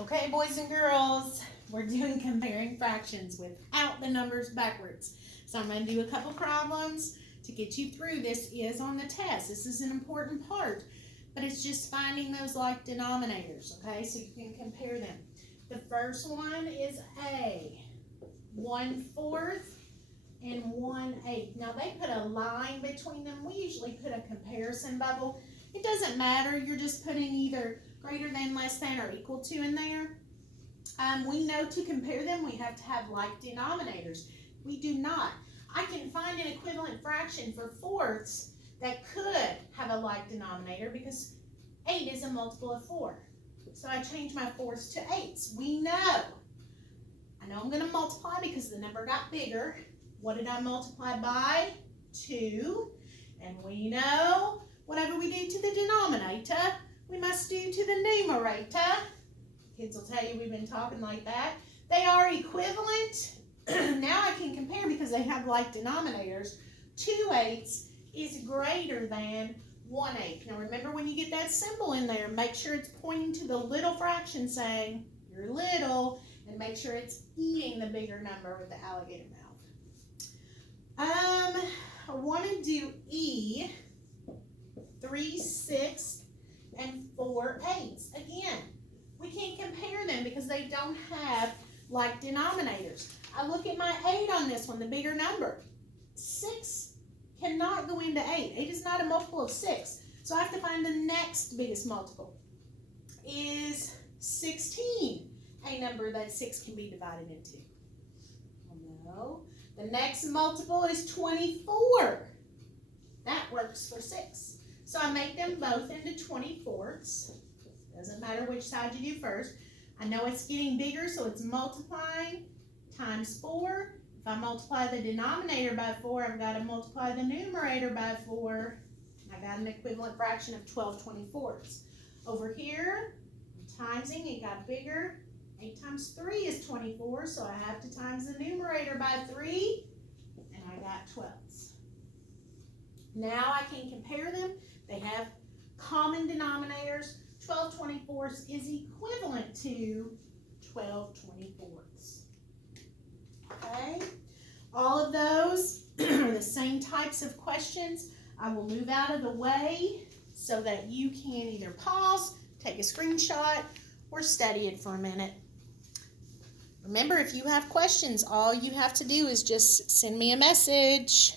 Okay, boys and girls, we're doing comparing fractions without the numbers backwards. So I'm going to do a couple problems to get you through. This is on the test. This is an important part, but it's just finding those like denominators, okay, so you can compare them. The first one is A, 1/4 and 1/8. Now they put a line between them. We usually put a comparison bubble. It doesn't matter. You're just putting either greater than, less than, or equal to in there. We know to compare them, we have to have like denominators. We do not. I can find an equivalent fraction for fourths that could have a like denominator because 8 is a multiple of 4. So I change my fourths to 8s. We know. I know I'm going to multiply because the number got bigger. What did I multiply by? 2. And we know whatever we do to the denominator, we must do to the numerator. Kids will tell you we've been talking like that. They are equivalent. Now I can compare because they have like denominators. 2/8 is greater than 1/8. Now remember, when you get that symbol in there, make sure it's pointing to the little fraction saying you're little, and make sure it's eating the bigger number with the alligator mouth. I want to do E, 3/6 and 4/8. Again, we can't compare them because they don't have like denominators. I look at my 8 on this one, the bigger number. 6 cannot go into 8. 8 is not a multiple of 6. So I have to find the next biggest multiple. Is 16 a number that 6 can be divided into? No. The next multiple is 24. That works for 6. So I make them both into 24ths. Doesn't matter which side you do first. I know it's getting bigger, so it's multiplying times 4. If I multiply the denominator by 4, I've got to multiply the numerator by 4. I got an equivalent fraction of 12 24ths. Over here, I'm timesing, it got bigger. 8 times 3 is 24, so I have to times the numerator by 3, and I got 12s. Now I can compare them. They have common denominators. 12 24ths is equivalent to 12 24ths. Okay? All of those are the same types of questions. I will move out of the way so that you can either pause, take a screenshot, or study it for a minute. Remember, if you have questions, all you have to do is just send me a message.